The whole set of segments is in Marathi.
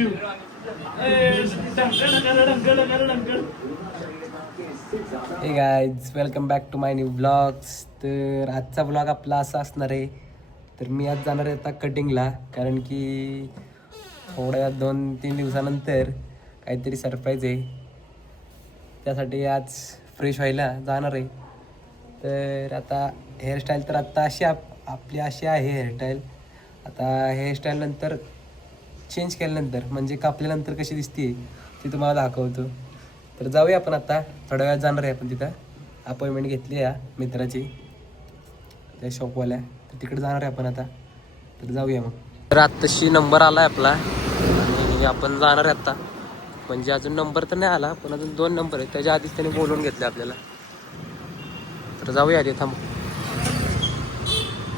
हे guys, welcome back to my new blogs. तर आजचा ब्लॉग आपला असा असणार आहे. तर मी आज जाणार आहे आता कटिंगला, कारण की थोड्या 2-3 दिवसानंतर काहीतरी सरप्राईज आहे. त्यासाठी आज फ्रेश व्हायला जाणार आहे. तर आता हेअरस्टाईल तर आत्ता अशी आपली अशी आहे हेअरस्टाईल. आता हेअरस्टाईल नंतर चेंज केल्यानंतर म्हणजे कापल्यानंतर कशी दिसते ती तुम्हाला दाखवतो. तर जाऊया आपण आता, थोड्या वेळात जाणार आहे आपण तिथं. अपॉइंटमेंट घेतली आहे मित्राची त्या शॉपवाल्या, तर तिकडे जाणार आहे आपण आता. तर जाऊया मग. तर आत्ताशी नंबर आला आहे आपला आणि आपण जाणार आहे आत्ता. म्हणजे अजून नंबर तर नाही आला, पण अजून 2 नंबर आहेत. त्याच्या आधीच त्यांनी बोलवून घेतले आपल्याला. तर जाऊया आधी थांब.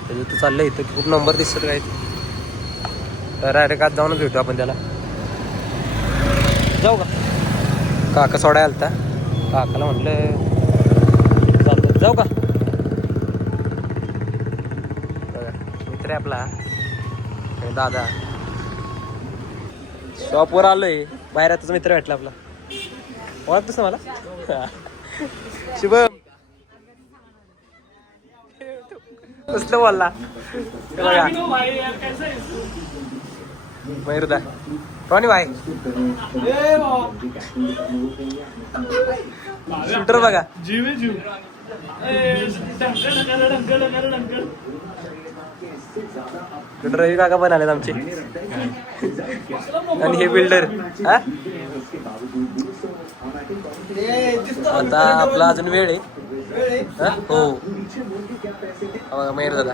तर तू चाललं इथं खूप नंबर दिसत काय. तर डायरेक्ट आज जाऊनच भेटू आपण त्याला. जाऊ का? काका सोडायला आलता. काकाला म्हटलं चालतं जाऊ का. मित्र आहे आपला दादा. शॉपवर आलोय, बाहेर आताच मित्र भेटला आपला. ओळखतोस ना मला? शुभम कसलं बोलला बघा. मयूरदा टॉनी भाई शूटर बघा. रवी काका पण आलेत आमचे. आणि हे बिल्डर. आता आपला अजून वेळ आहे. हो मयूर दादा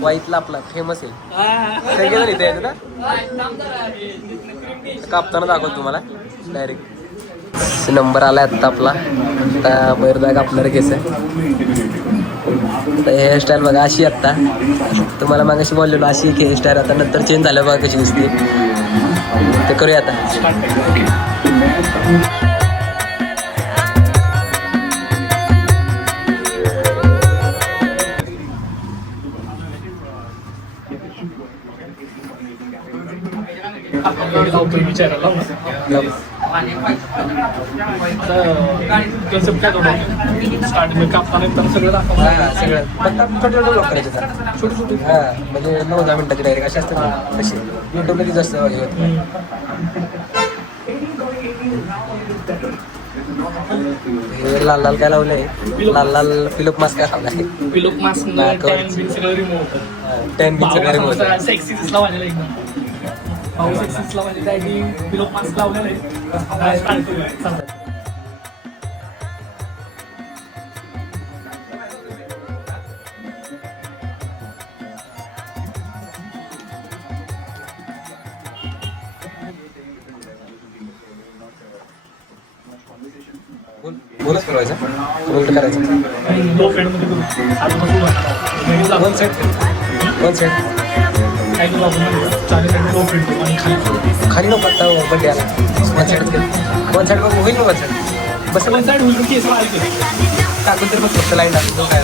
वाईटला आपला फेमस आहे. सगळेजण इथे आहेत ना. कापताना दाखवतो तुम्हाला डायरेक्ट. नंबर आला आता आपला. आता मयूर दादा कापणार केस. हेअरस्टाईल बघा अशी. आत्ता तुम्हाला मागाशी बोललेलो अशी एक हेअरस्टाईल. आता नंतर चेंज झालं बघा कशी दिसते. ते करूया आता. विचारायला स्टार्टिंग कापताना सगळं दाखवलं. सगळं छोटे छोटे म्हणजे 9-10 मिनिटाची डायरेक्ट अशी असते ना तशी. युट्यूबला ती जास्त लाल लाल काय लावलंय. लाल फिलोप मास्क काय लावलाय. पिलोक मास्क सगळं रिमूव्ह टॅन बिन सगळं रिमूव्ह. सेक्सीच लावायला एकदम सेक्सीच लावायला त्याची पिलोक मास्क लावलेला आहे. बोलच करायचं उलट करायचं. लो फेडमध्ये वन साईड खाली नको आता बड्डे आला. वन साईड बघ होईल. वन साईड होईल केस टाकून तर बघ फक्त लाईन टाकून काय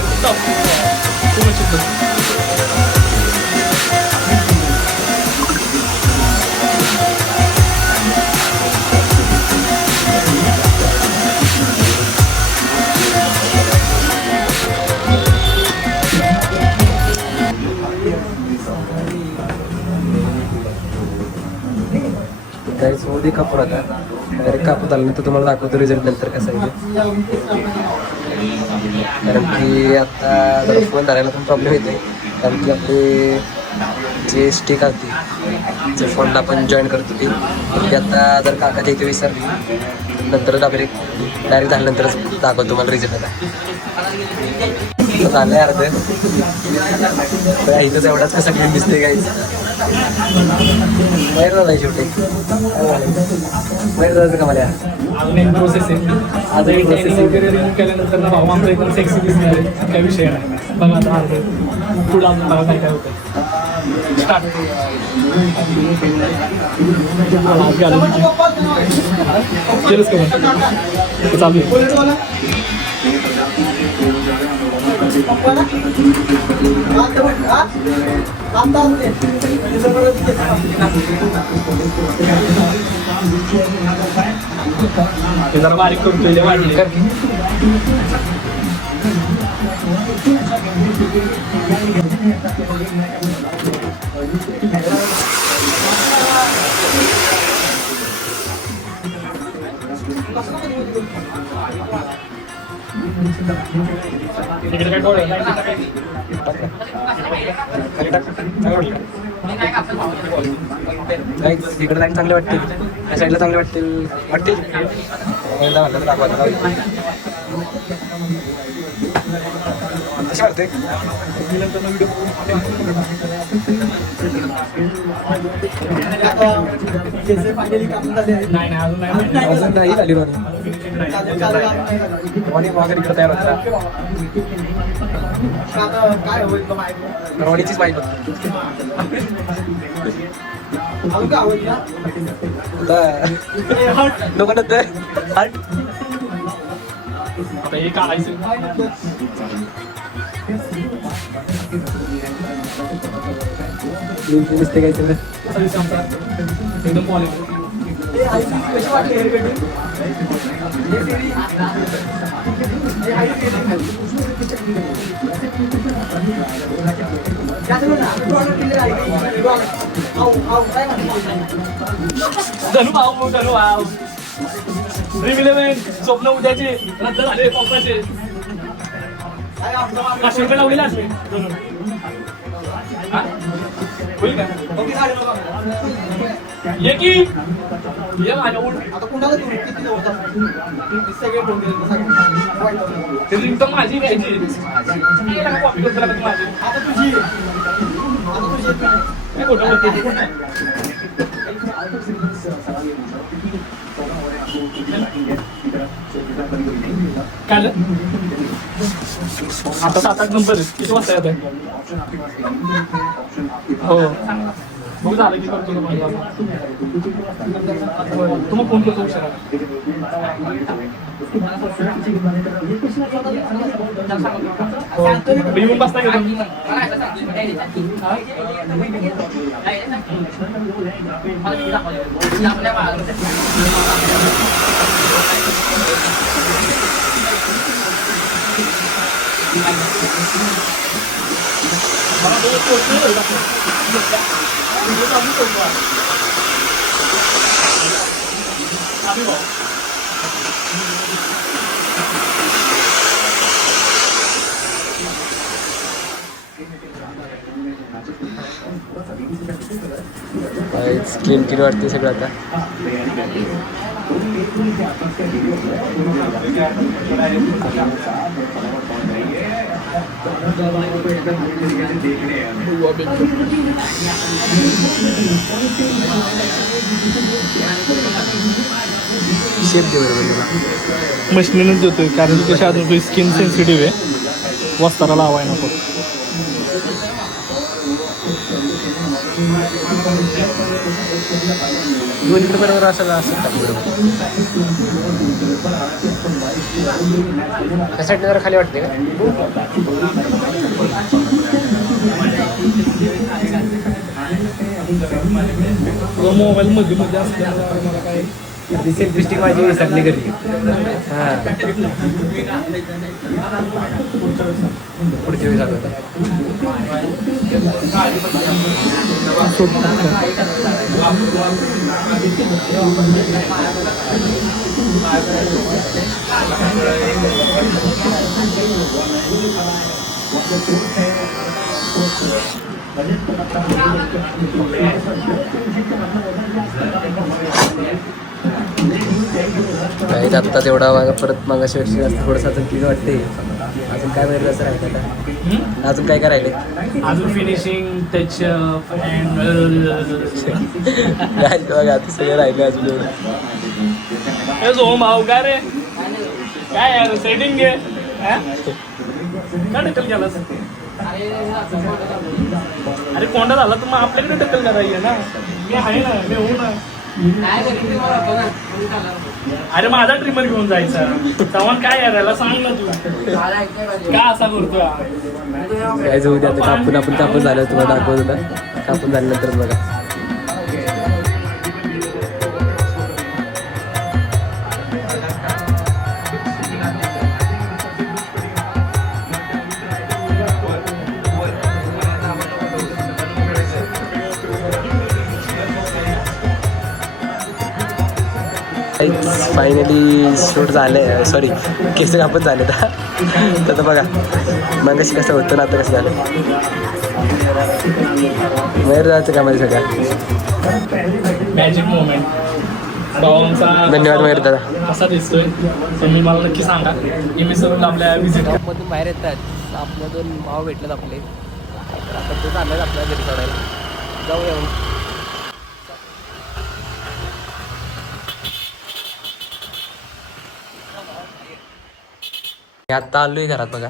मध्ये कापूर. आता डायरेक्ट कापूत आल्यानंतर तुम्हाला दाखवतो रिझल्ट नंतर कसा आहे. कारण की आता जरा फोन धरायला पण प्रॉब्लेम येते. कारण की आपले जे स्टिक असते जे फोनला आपण जॉईन करतो ती आता जर काकाच्या इथे विसरली नंतर डायरेक्ट झाल्यानंतरच दाखवतो तुम्हाला रिझल्ट. आता झालं आहे अर्ध. इथंच एवढाच कसा क्लीन दिसते काही. बाहेर झाला शेवटी. बाहेर जायचं का मला. अजून एक प्रोसेस आहे. आता एक प्रोसेस वगैरे रिमूव्ह केल्यानंतर ना भाऊ आमचा एकदम सेक्सी दिसणार आहे. काही विषय नाही. बघा आता अर्ध पुढं अजून बघा काय काय होतं. स्टार्ट केलंच का चालू आहे. ते जरा बारीक करतोय लय वाढले. कर की. तिकडे काय डोळे नाही. Guys, इकडे लाईन चांगले वाटतील, या साईडला चांगले वाटतील एकदा म्हणलं तर दाखवायला कशी वाटते. नाही अजून नाही. अजून नाही झाली रोणी वगैरे इकडे तयार होता. रोणीचीच माहिती नको नंतर आता हे काढायचं. दिसते काय सगळं. एकदम पॉलिश. धनु भाऊ स्वप्न उद्याचे रद्द झाले पप्पाचे. 500 रुपये लावलेले असले होईल का. ये की ये माझ्या ते रिंग तर माझी घ्यायची. कॉपी करतो माझी आता तुझी काय आता 7-8 नंबर किती वाजता येत आहे. हो बघ झालं की करतो तुम्हाला फोन करतो. येऊन बसता का स्किन क्लीन वाटते सगळं आता. शेप दे बरोबर मशीनच देतोय कारण कशी अजून स्किन सेन्सिटिव्ह आहे. वस्तारा लावाय नको. दोन्हीकडे बरोबर असं असं त्या साईडने जरा खाली वाटते का. मोबाईल मध्ये मध्ये असल्यामुळे मला काय ती सेल्फी स्टिक माझी विसरली घरी. हां पुढच्या वेळी झालं नाही आत्ता तेवढा माझा परत मागाशी वर्षी जास्त थोडंसं अजून क्लीन वाटते. अजून काय वेळ असं राहिलं आता. अजून काय करायले अजून फिनिशिंग टचअप अँड बघा आता सगळं राहिलं अजून एवढं. झो माव का रे काय यार सेटिंग घे का टक्कल केला. अरे कोंडा झाला तर मग आपल्याकडे टक्कल करायची ना. मी आहे ना मी होऊ ना. अरे माझा ट्रिमर घेऊन जायचा. चव्हाण काय यायला सांग ना तू का असा करतो. काय जाऊ दे आता. कापून झालं तुम्हाला दाखवत होता. कापून झाल्यानंतर बघा फायनली शूट झाले, सॉरी केस कापत झाले तर बघा मग कशी कसं होतं ना, आता कसं झालं. बाहेर जायचं का माझ्या सगळ्या मॅजिक मोमेंट भावांचा धन्यवाद मयूर दादा. असा दिसतोय. तुम्ही मला नक्की सांगा. इमिसरून आपल्या विजिट मधून बाहेर येतात आपल्या 2 भाव भेटलेत आपले. आता ते चाललं आपल्या घरी सोडायला. जाऊया मग. मी आत्ता आलोय घरात बघा.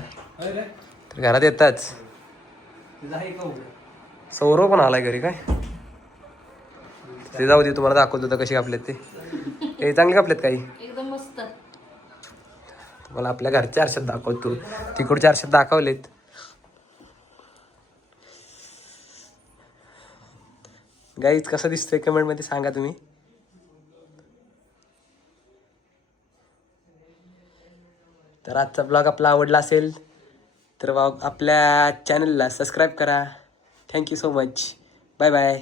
तर घरात येताच सौरव पण आलाय घरी. काय ते जाऊ दे, तुम्हाला दाखवत होतं कशी कापलेत ते चांगले कापलेत काही एकदम मस्त. तुम्हाला आपल्या घरच्या आरशात दाखवतो, तिकडच्या आरशात दाखवलेत. गाईज कसं दिसतोय कमेंटमध्ये सांगा तुम्ही. तर आजचा ब्लॉग आपला आवडला असेल तर आपल्या चॅनलला सबस्क्राईब करा. Thank you so much. Bye bye.